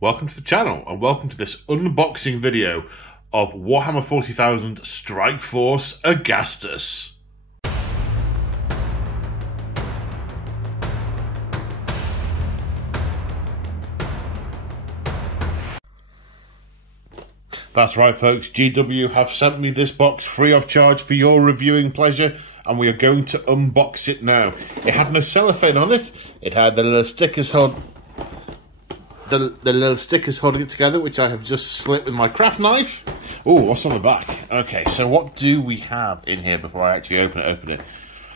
Welcome to the channel and welcome to this unboxing video of Warhammer 40,000 Strike Force Agastus. That's right folks, GW have sent me this box free of charge for your reviewing pleasure and we are going to unbox it now. It had no cellophane on it, it had the little stickers holding it together, which I have just slit with my craft knife. Oh, what's on the back? Okay, so what do we have in here before I actually open it?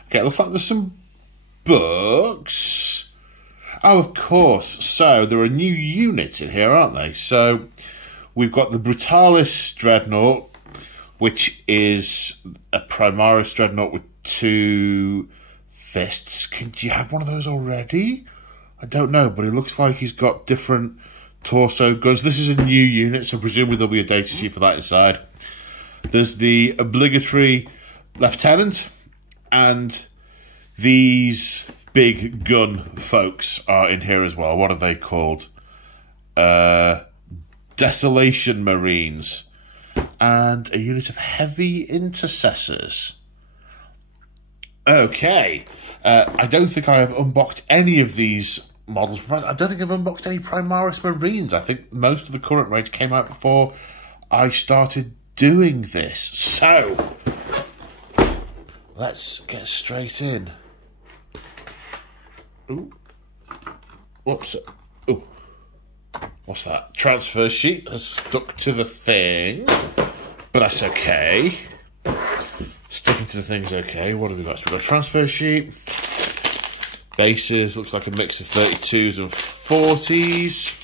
Okay, it looks like there's some books. Oh, of course. So there are new units in here, aren't they? So we've got the Brutalis Dreadnought, which is a Primaris Dreadnought with 2 fists. Do you have one of those already? I don't know, but it looks like he's got different torso guns. This is a new unit, so presumably there'll be a data sheet for that inside. There's the obligatory Lieutenant, and these big gun folks are in here as well. What are they called? Desolation Marines. And a unit of heavy intercessors. Okay. I don't think I have unboxed any of these models. I don't think I've unboxed any Primaris Marines. I think most of the current range came out before I started doing this. So, let's get straight in. Ooh. Whoops. Ooh. What's that? Transfer sheet has stuck to the thing. But that's okay. Sticking to the thing's okay. What have we got? So we've got a transfer sheet. Bases, looks like a mix of 32s and 40s.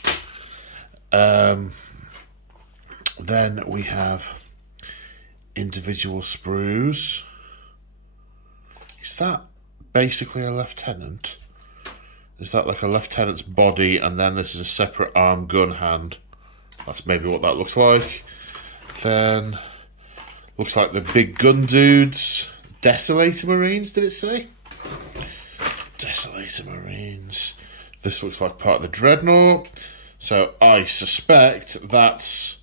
Then we have individual sprues. Is that basically a lieutenant? Is that like a lieutenant's body and then this is a separate arm gun hand? That's maybe what that looks like. Then looks like the big gun dudes. Desolator Marines, did it say? Desolator Marines. This looks like part of the Dreadnought. So I suspect that's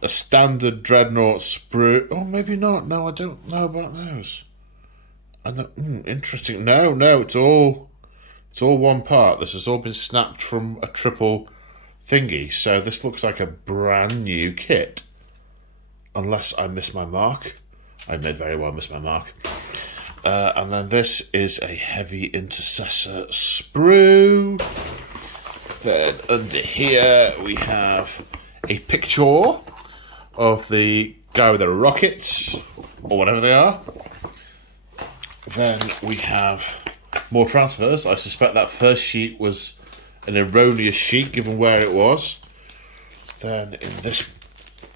a standard Dreadnought sprue. Oh, maybe not. No, I don't know about those. Interesting. No, it's all one part. This has all been snapped from a triple thingy. So this looks like a brand new kit. Unless I miss my mark. I may very well miss my mark. And then this is a heavy intercessor sprue. Then under here we have a picture of the guy with the rockets, or whatever they are. Then we have more transfers. I suspect that first sheet was an erroneous sheet given where it was. Then in this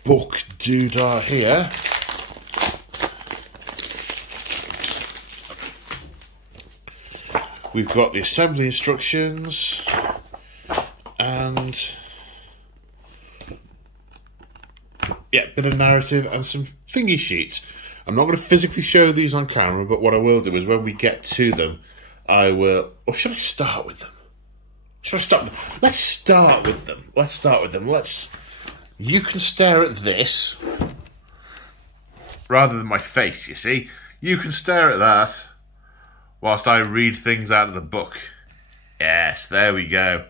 book doodah here, we've got the assembly instructions and bit of narrative and some thingy sheets. I'm not going to physically show these on camera, but what I will do is when we get to them, I will. Or should I start with them? Should I start with them? Let's start with them. You can stare at this rather than my face, you see. You can stare at that whilst I read things out of the book. Yes, there we go.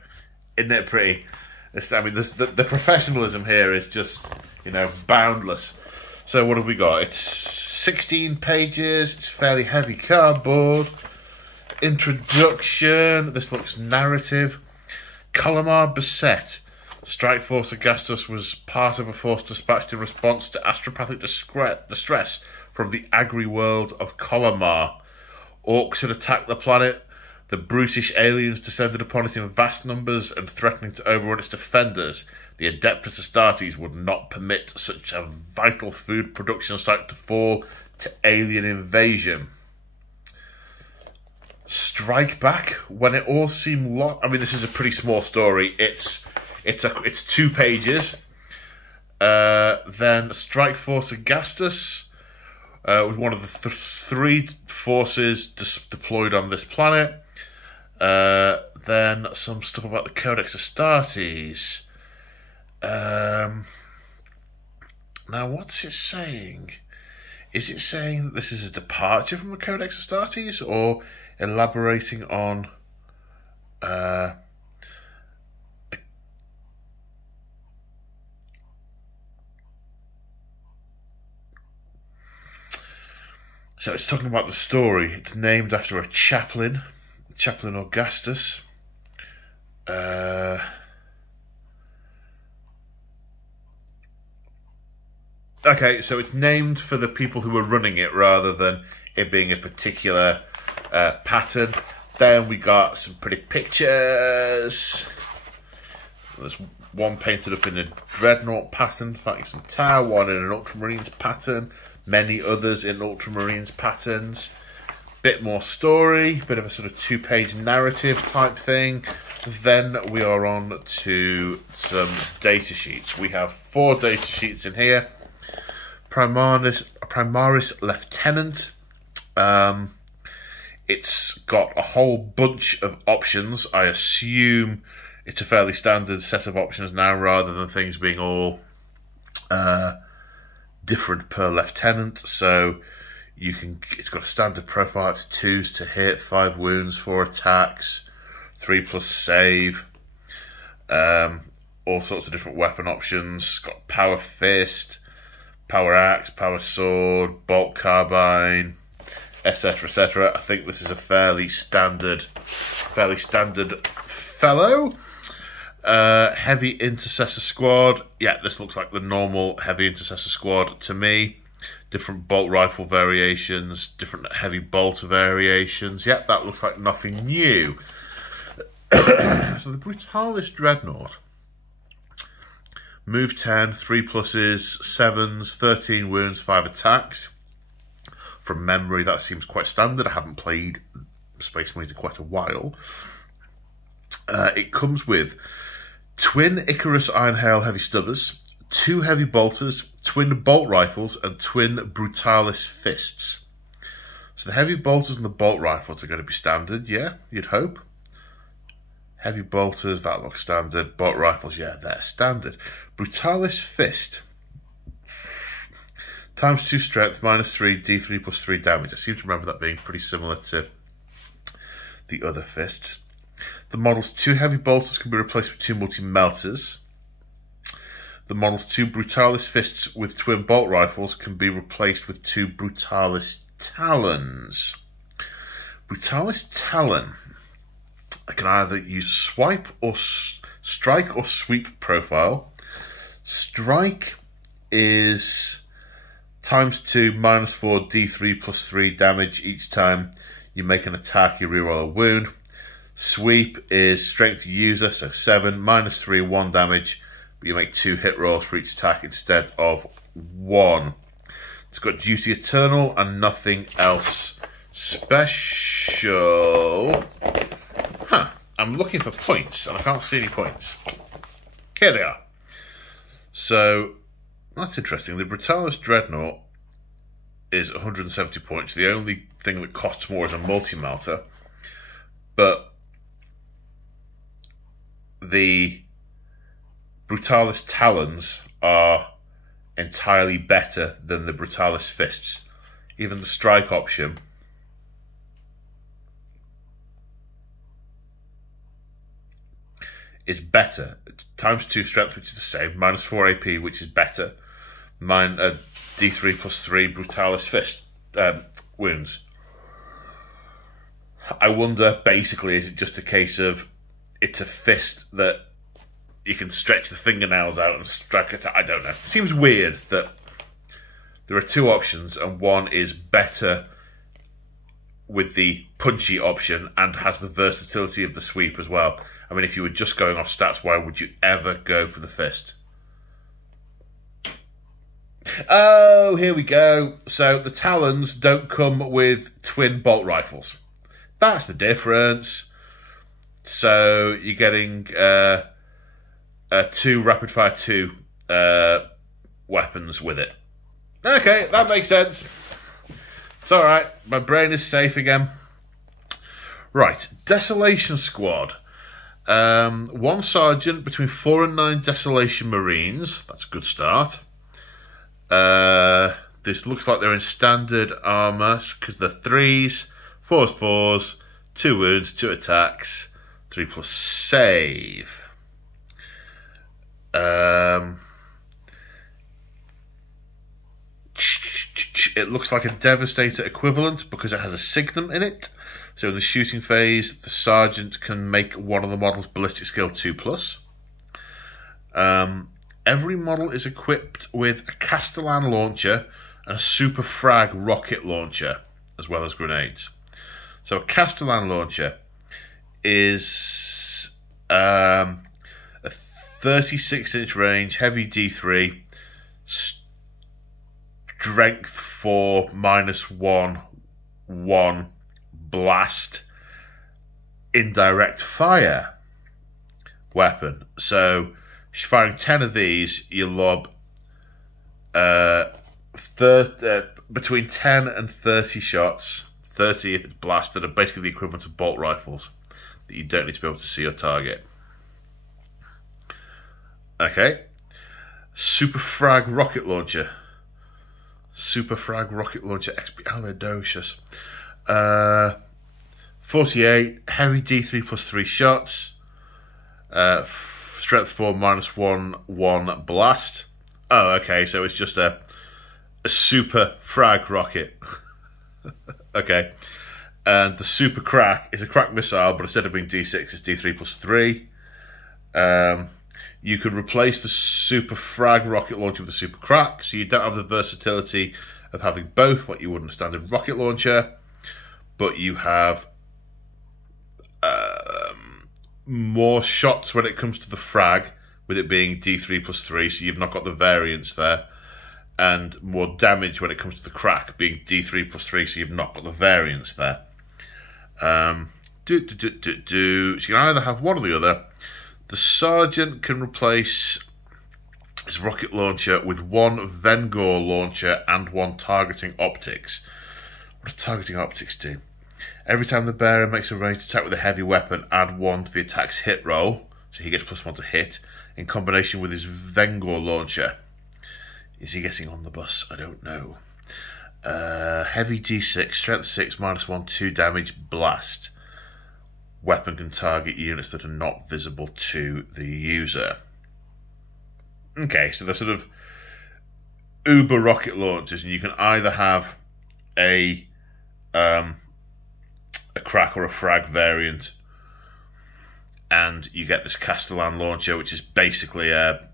Isn't it pretty? The professionalism here is just, boundless. So what have we got? It's 16 pages. It's fairly heavy cardboard. Introduction. This looks narrative. Colomar beset. Strike Force Agastus was part of a force dispatched in response to astropathic distress from the agri world of Colomar. Orcs had attacked the planet. The brutish aliens descended upon it in vast numbers and threatening to overrun its defenders. The Adeptus Astartes would not permit such a vital food production site to fall to alien invasion. Strike back when it all seemed lost. I mean, this is a pretty small story. It's 2 pages. Then Strike Force Agastus was one of the 3 forces deployed on this planet. Then some stuff about the Codex Astartes. Now, what's it saying? Is it saying that this is a departure from the Codex Astartes, or elaborating on so it's talking about the story. It's named after a chaplain, Agastus. Okay, so it's named for the people who are running it rather than it being a particular pattern. Then we got some pretty pictures. There's one painted up in a dreadnought pattern, fighting some tower, one in an ultramarines pattern, many others in ultramarines patterns. Bit more story, bit of a sort of two-page narrative type thing. Then we are on to some data sheets. We have 4 data sheets in here. Primaris Lieutenant. It's got a whole bunch of options. I assume it's a fairly standard set of options now, rather than things being all different per lieutenant. So you can. It's got a standard profile. It's 2s to hit, 5 wounds, 4 attacks, 3+ save. All sorts of different weapon options. It's got power fist, power axe, power sword, bolt carbine, etc., etc. I think this is a fairly standard fellow. Heavy intercessor squad. Yeah, this looks like the normal heavy intercessor squad to me. Different bolt rifle variations, different heavy bolter variations. Yeah, that looks like nothing new. So the Brutalis Dreadnought. Move 10, 3 pluses, 7s, 13 wounds, 5 attacks. From memory, that seems quite standard. I haven't played Space Marines in quite a while. It comes with twin Icarus Iron Hail heavy stubbers, 2 heavy bolters, twin bolt rifles, and twin Brutalis fists. So the heavy bolters and the bolt rifles are going to be standard, yeah, you'd hope. Heavy bolters, that looks standard. Bolt rifles, yeah, they're standard. Brutalis fist. ×2 strength, -3, D3 +3 damage. I seem to remember that being pretty similar to the other fists. The model's 2 heavy bolters can be replaced with 2 multi-melters. The model's 2 Brutalis fists with twin bolt rifles can be replaced with 2 Brutalis talons. Brutalis talon. I can either use swipe or strike or sweep profile. Strike is ×2 -4 D3 +3 damage each time you make an attack, you reroll a wound. Sweep is strength user, so 7 -3 1 damage, but you make 2 hit rolls for each attack instead of 1. It's got duty eternal and nothing else special. Huh, I'm looking for points and I can't see any points. Here they are. So, that's interesting. The Brutalis Dreadnought is 170 points. The only thing that costs more is a multi-melter. But the Brutalis Talons are entirely better than the Brutalis Fists. Even the strike option is better. It's ×2 strength, which is the same, -4 AP, which is better. D3 +3 Brutalis Fist wounds. I wonder, basically, is it just a case of it's a fist that you can stretch the fingernails out and strike it? I don't know. It seems weird that there are 2 options and one is better with the punchy option and has the versatility of the sweep as well. I mean, if you were just going off stats, why would you ever go for the fist? Oh, here we go. So the Talons don't come with twin bolt rifles. That's the difference. So you're getting 2 rapid fire 2 weapons with it. Okay, that makes sense. It's alright. My brain is safe again. Right, Desolation Squad. One sergeant between 4 and 9 Desolation Marines. That's a good start. This looks like they're in standard armour because they're 3s, 4s, 4s, 2 wounds, 2 attacks, 3+ save. It looks like a Devastator equivalent because it has a signum in it. So in the shooting phase, the sergeant can make one of the models ballistic skill 2+. Every model is equipped with a Castellan launcher and a super frag rocket launcher, as well as grenades. So a Castellan launcher is a 36-inch range, heavy D3, strength 4, -1, 1, blast, indirect fire weapon. So if you're firing 10 of these, you lob between 10 and 30 shots. 30 if it's blasted are basically the equivalent of bolt rifles that you don't need to be able to see your target. Okay. Super frag rocket launcher. Super frag rocket launcher Expeditious. 48 heavy D3 +3 shots. Strength 4 -1, 1 blast. Oh, okay, so it's just a super frag rocket. Okay. And the super crack is a crack missile, but instead of being D6, it's D3 +3. You can replace the super frag rocket launcher with a super crack, so you don't have the versatility of having both like you would in a standard rocket launcher, but you have more shots when it comes to the frag, with it being D3 +3, so you've not got the variance there, and more damage when it comes to the crack, being D3 +3, so you've not got the variance there. So you can either have one or the other. The sergeant can replace his rocket launcher with 1 Vengor launcher and 1 targeting optics. What do targeting optics do? Every time the bearer makes a ranged attack with a heavy weapon, add 1 to the attack's hit roll, so he gets +1 to hit, in combination with his Vengor launcher. Is he getting on the bus? I don't know. Heavy D6, strength 6, -1, 2 damage, blast. Weapon can target units that are not visible to the user. Okay, so they're sort of uber rocket launchers, and you can either have a crack or a frag variant, and you get this Castellan launcher, which is basically a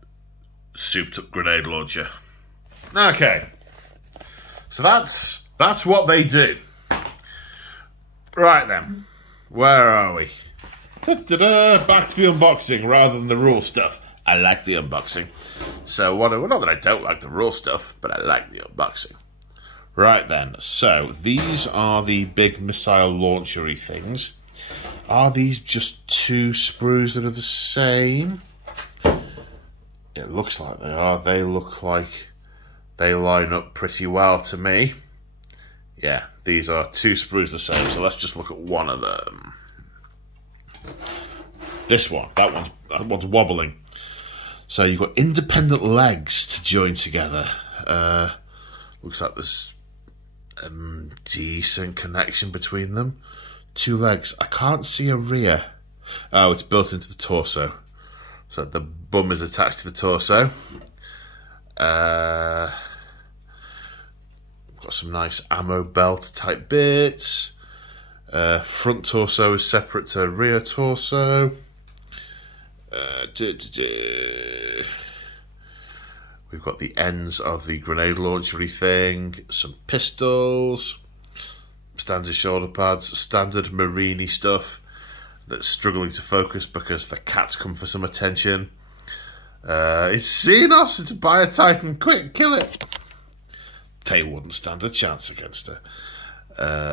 souped-up grenade launcher. Okay, so that's what they do. Right then, where are we? Ta-da-da, back to the unboxing rather than the rule stuff. I like the unboxing. So, well, not that I don't like the rule stuff, but I like the unboxing. Right then, so these are the big missile launchery things. Are these just 2 sprues that are the same? It looks like they are. They look like they line up pretty well to me. Yeah, these are 2 sprues the same, so let's just look at one of them. This one, that one's wobbling. So you've got independent legs to join together. Looks like there's a decent connection between them. 2 legs. I can't see a rear. Oh, it's built into the torso. So the bum is attached to the torso. Got some nice ammo belt type bits. Front torso is separate to rear torso. We've got the ends of the grenade launchery thing, some pistols, standard shoulder pads, standard marine-y stuff that's struggling to focus because the cat's come for some attention. It's seen us, it's a Biotitan, quick, kill it! They wouldn't stand a chance against her.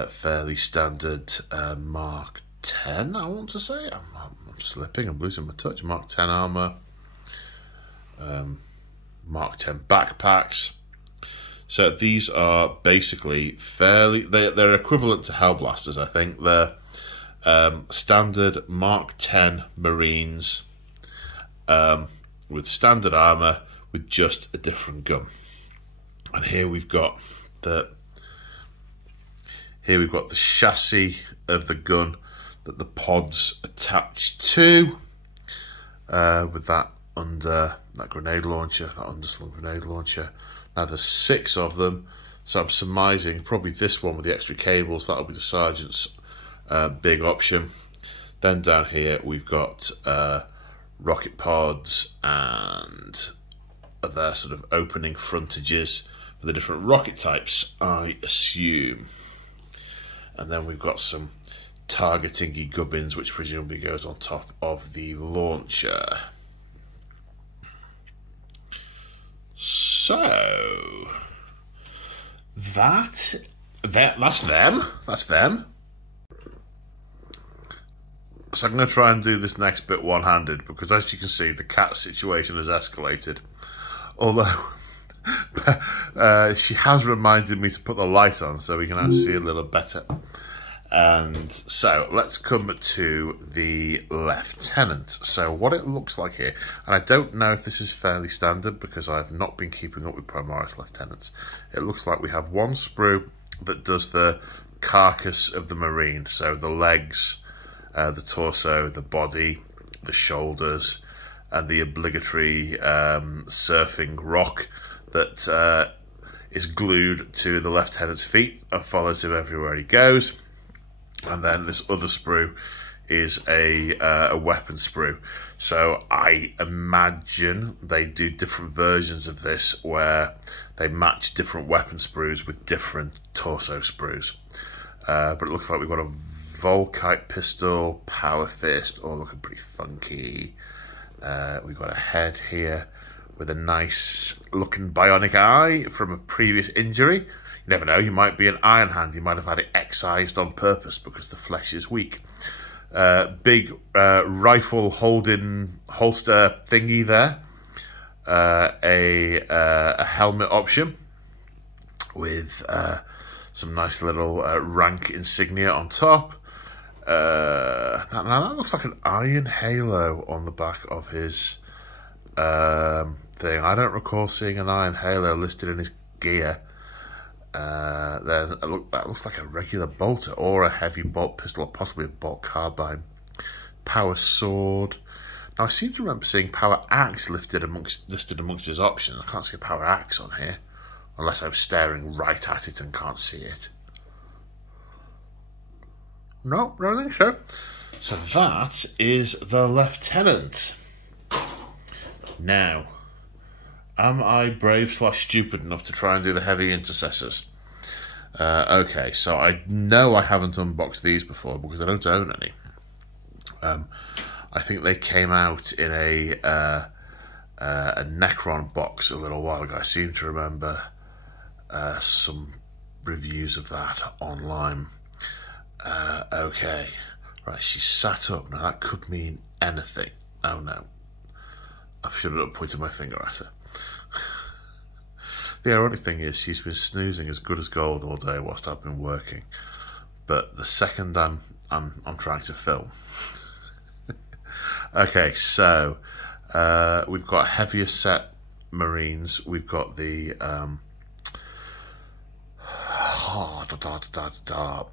Fairly standard Mark 10, I want to say. I'm slipping, I'm losing my touch. Mark 10 armour. Mark 10 backpacks. So these are basically fairly... They're equivalent to Hellblasters, I think. They're Standard Mark 10 Marines with standard armour with just a different gun. And here we've got the chassis of the gun that the pod's attached to, with that grenade launcher, that underslung grenade launcher. Now there's 6 of them, so I'm surmising probably this one with the extra cables, that'll be the sergeant's big option. Then down here we've got rocket pods and their sort of opening frontages for the different rocket types, I assume. And then we've got some targeting-y gubbins, which presumably goes on top of the launcher. So that's them. So I'm going to try and do this next bit one-handed, because as you can see, the cat situation has escalated. Although she has reminded me to put the light on so we can actually see a little better. And so let's come to the lieutenant. So what it looks like here, and I don't know if this is fairly standard because I've not been keeping up with Primaris lieutenants. It looks like we have one sprue that does the carcass of the Marine, so the legs, the torso, the body, the shoulders, and the obligatory surfing rock that is glued to the lieutenant's feet and follows him everywhere he goes. And then this other sprue is a weapon sprue. So I imagine they do different versions of this where they match different weapon sprues with different torso sprues. But it looks like we've got a Volkite pistol, power fist, all looking pretty funky. We've got a head here with a nice looking bionic eye from a previous injury. You never know, you might be an Iron Hand, you might have had it excised on purpose because the flesh is weak. Big rifle holding holster thingy there. A helmet option with some nice little rank insignia on top. Now that looks like an iron halo on the back of his thing. I don't recall seeing an iron halo listed in his gear. That looks like a regular bolter or a heavy bolt pistol, or possibly a bolt carbine. Power sword. Now I seem to remember seeing power axe listed amongst his options. I can't see a power axe on here, unless I'm staring right at it and can't see it. No, I don't think so. So that is the lieutenant. Now, am I brave/stupid enough to try and do the heavy intercessors? Okay, so I know I haven't unboxed these before because I don't own any. I think they came out in a Necron box a little while ago. I seem to remember some reviews of that online. Okay, right, she's sat up. Now that could mean anything. Oh no, I should have pointed my finger at her. The ironic thing is she's been snoozing as good as gold all day whilst I've been working, but the second I'm trying to film. Okay, so we've got heavier set Marines. We've got the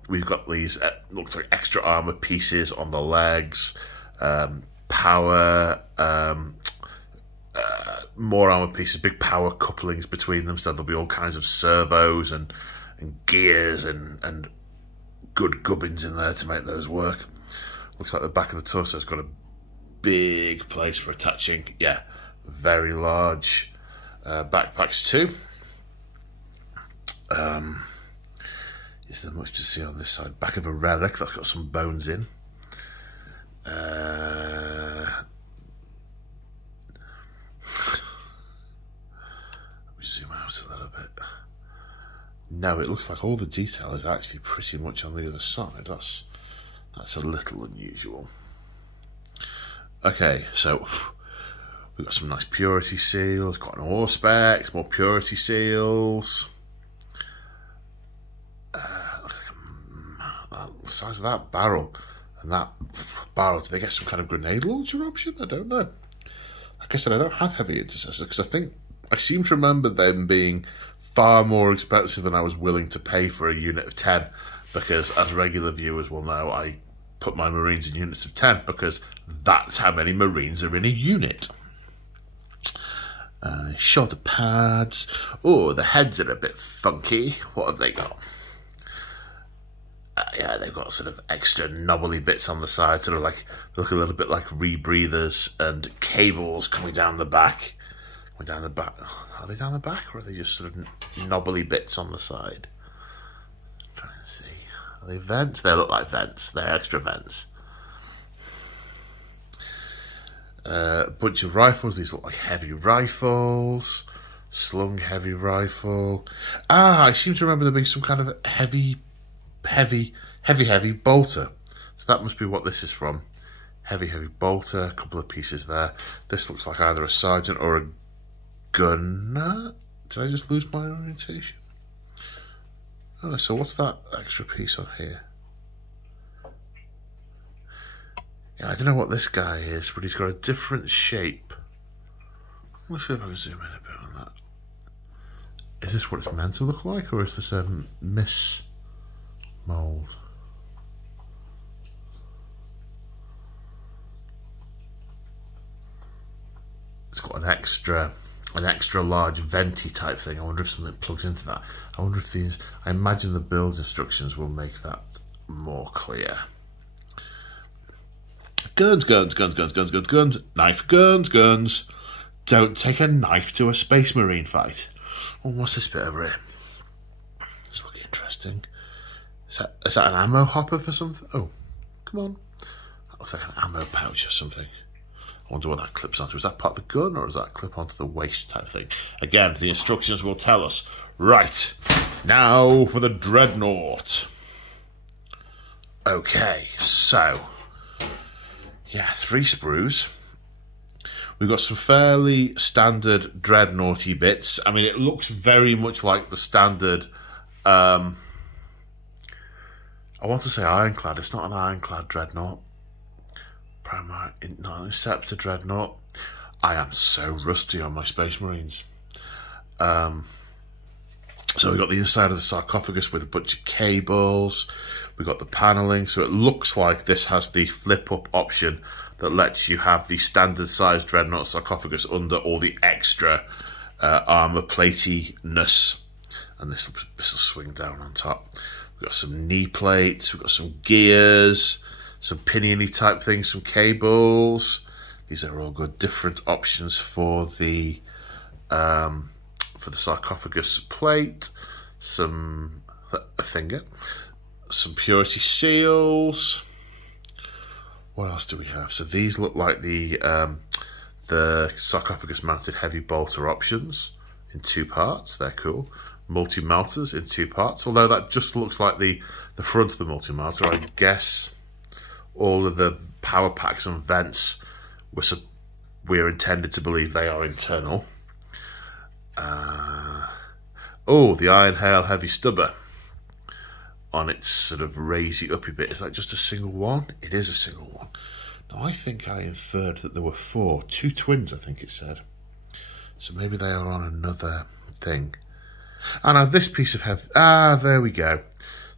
we've got these looks like extra armor pieces on the legs, power, more armor pieces, big power couplings between them, so there'll be all kinds of servos and gears and good gubbins in there to make those work. Looks like the back of the torso has got a big place for attaching, yeah, very large backpacks too. Is there much to see on this side? Back of a relic that's got some bones in. Zoom out a little bit. No, it looks like all the detail is actually pretty much on the other side. That's a little unusual. Okay, so we've got some nice purity seals, got an Auspex, more purity seals. Looks like the size of that barrel, And that barrel, do they get some kind of grenade launcher option? I don't know. Like I said, I don't have heavy intercessor because I seem to remember them being far more expensive than I was willing to pay for a unit of 10, because as regular viewers will know, I put my Marines in units of 10 because that's how many Marines are in a unit. Shoulder pads. Oh, the heads are a bit funky. What have they got? Yeah, they've got sort of extra knobbly bits on the side, sort of like, look a little bit like rebreathers, and cables coming down the back. Are they down the back, or are they just sort of knobbly bits on the side? I'm trying to see. Are they vents? They look like vents. They're extra vents. A bunch of rifles. These look like heavy rifles. Slung heavy rifle. I seem to remember there being some kind of heavy bolter. So that must be what this is from. Heavy bolter. A couple of pieces there. This looks like either a sergeant or a gunner. Did I just lose my orientation? Oh, so what's that extra piece on here? Yeah, I don't know what this guy is, but he's got a different shape. I'm not sure if I can zoom in a bit on that. Is this what it's meant to look like, or is this a mold? It's got an extra large venti type thing. I wonder if something plugs into that. I wonder if these, I imagine the build instructions will make that more clear. Guns. Knife guns. Don't take a knife to a Space Marine fight. Oh, what's this bit over here? It's looking interesting. Is that an ammo hopper for something? Oh, come on. That looks like an ammo pouch or something. I wonder what that clips onto. Is that part of the gun, or does that clip onto the waist type thing? Again, the instructions will tell us. Right, now for the Dreadnought. Okay, so, yeah, 3 sprues. We've got some fairly standard Dreadnoughty bits. I mean, it looks very much like the standard, I want to say ironclad. It's not an ironclad Dreadnought. Primary, not an Scepter Dreadnought. I am so rusty on my Space Marines. So we've got the inside of the sarcophagus with a bunch of cables. We've got the paneling, so it looks like this has the flip-up option that lets you have the standard size Dreadnought sarcophagus under all the extra armour platiness. And this will swing down on top. We've got some knee plates, we've got some gears, some piniony type things, some cables. These are all good. Different options for the sarcophagus plate. A finger. Some purity seals. What else do we have? So these look like the sarcophagus mounted heavy bolter options in 2 parts. They're cool. Multi-melters in 2 parts. Although that just looks like the front of the multi-melter. I guess all of the power packs and vents we're intended to believe they are internal. Oh, the Iron Hail Heavy Stubber on its sort of raisy uppy bit. Is that just a single one? It is a single one. Now, I think I inferred that there were 4. 2 twins, I think it said. So maybe they are on another thing. And now this piece of heavy... there we go.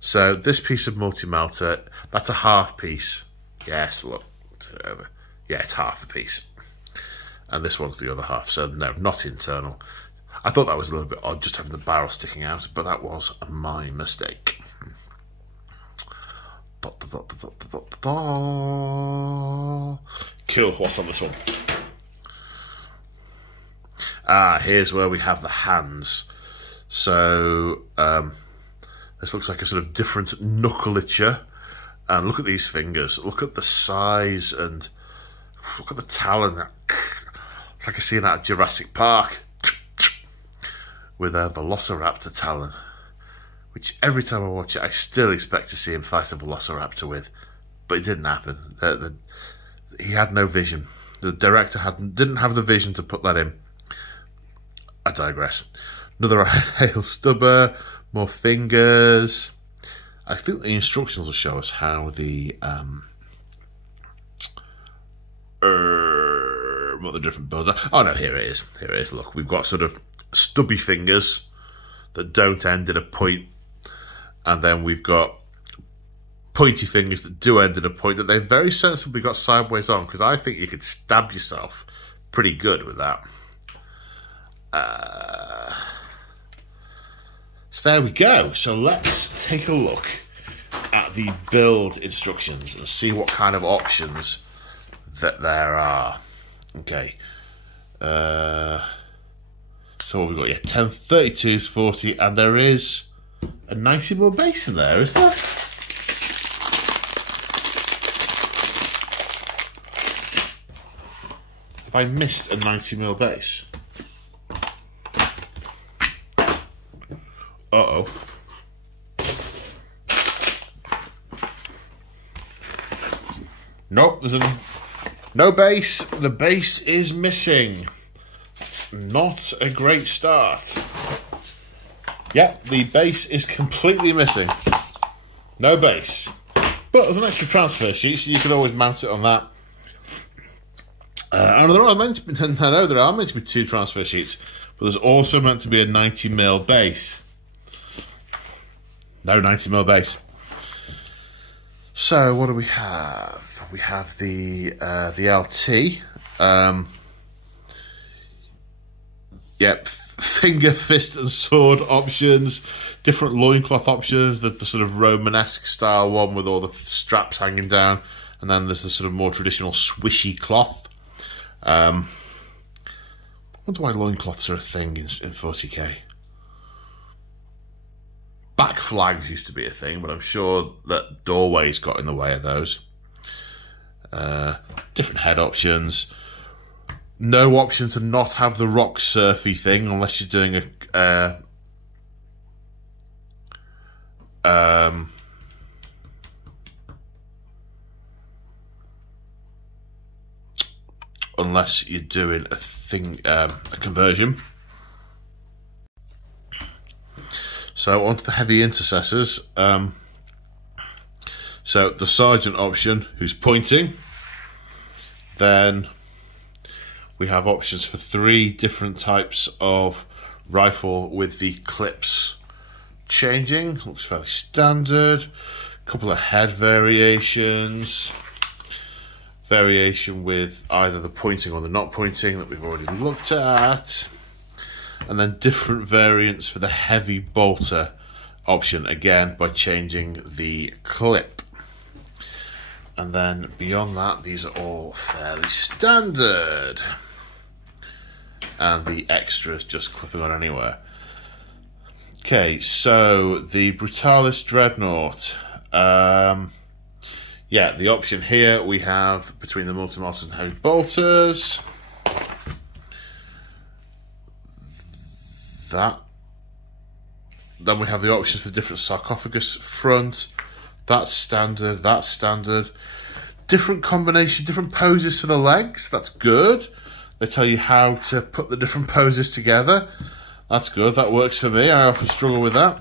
So this piece of multi-melter, that's a half piece. Yes, look. Turn it over. Yeah, it's half a piece. And this one's the other half. So no, not internal. I thought that was a little bit odd, just having the barrel sticking out, but that was my mistake. Cool, what's on this one? Here's where we have the hands. So, this looks like a sort of different knuckleature. And look at these fingers. Look at the size and look at the talon. It's like a scene out of Jurassic Park with a Velociraptor talon, which every time I watch it, I still expect to see him fight a Velociraptor with, but it didn't happen. He had no vision. The director didn't have the vision to put that in. I digress. Another Iron Hail Stubber, more fingers. I think the instructions will show us how the What the different builds are. Oh no, here it is. Here it is. Look, we've got sort of stubby fingers that don't end in a point, and then we've got pointy fingers that do end in a point that they've very sensibly got sideways on, because I think you could stab yourself pretty good with that. So there we go. So let's take a look at the build instructions and see what kind of options that there are. Okay. So what we've got here, 10, 32s, 40, and there is a 90mm base in there, is there? Have I missed a 90mm base? Uh-oh. Nope, there's no base. The base is missing. Not a great start. Yep, the base is completely missing. No base. But there's an extra transfer sheet, so you can always mount it on that. And there are meant to be, I know there are meant to be 2 transfer sheets, but there's also meant to be a 90mm base. No 90mm base. So what do we have? We have the LT. Yep, finger, fist, and sword options. Different loincloth options. There's the sort of Romanesque style one with all the straps hanging down, and then there's the sort of more traditional swishy cloth. I wonder why loincloths are a thing in 40k. Back flags used to be a thing, but I'm sure that doorways got in the way of those. Different head options. No option to not have the rock surfy thing unless you're doing unless you're doing a thing, a conversion. So onto the heavy intercessors. So the sergeant option, who's pointing. Then we have options for 3 different types of rifle with the clips changing. Looks fairly standard. A couple of head variations. Variation with either the pointing or the not pointing that we've already looked at. And then different variants for the heavy bolter option, again by changing the clip. And then beyond that, these are all fairly standard. And the extras just clipping on anywhere. Okay, so the Brutalis Dreadnought. Yeah, the option here we have between the multi-mortars and heavy bolters. That. Then we have the options for different sarcophagus front. That's standard, that's standard. Different combination, different poses for the legs. That's good. They tell you how to put the different poses together. That's good, that works for me. I often struggle with that.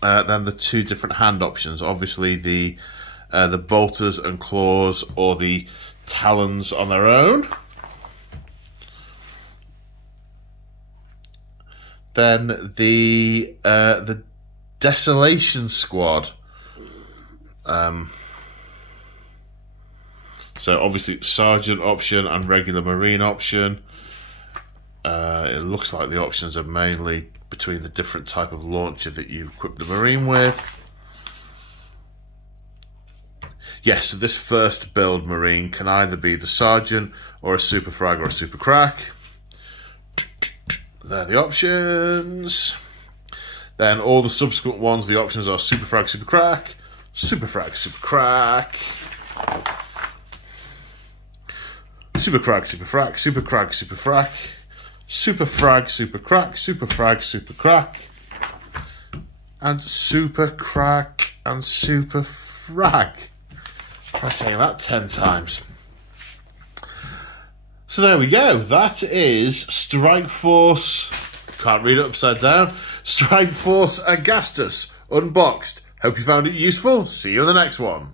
Then the 2 different hand options. Obviously the bolters and claws or the talons on their own. Then the Desolation Squad. So obviously Sergeant option and regular Marine option. It looks like the options are mainly between the different type of launcher that you equip the Marine with. Yes, so this first build Marine can either be the Sergeant or a Super Frag or a Super Crack. They're the options. Then all the subsequent ones, the options are Super Frag, Super Crack, Super Frag, Super Crack, Super Frag, Super Frag, Super Crack, Super Frag, Super Frag, Super Crack, Super Frag, Super Crack, and Super Crack and Super Frag. Try saying that 10 times. So there we go. That is Strike Force, can't read it upside down, Strike Force Agastus Unboxed. Hope you found it useful. See you in the next one.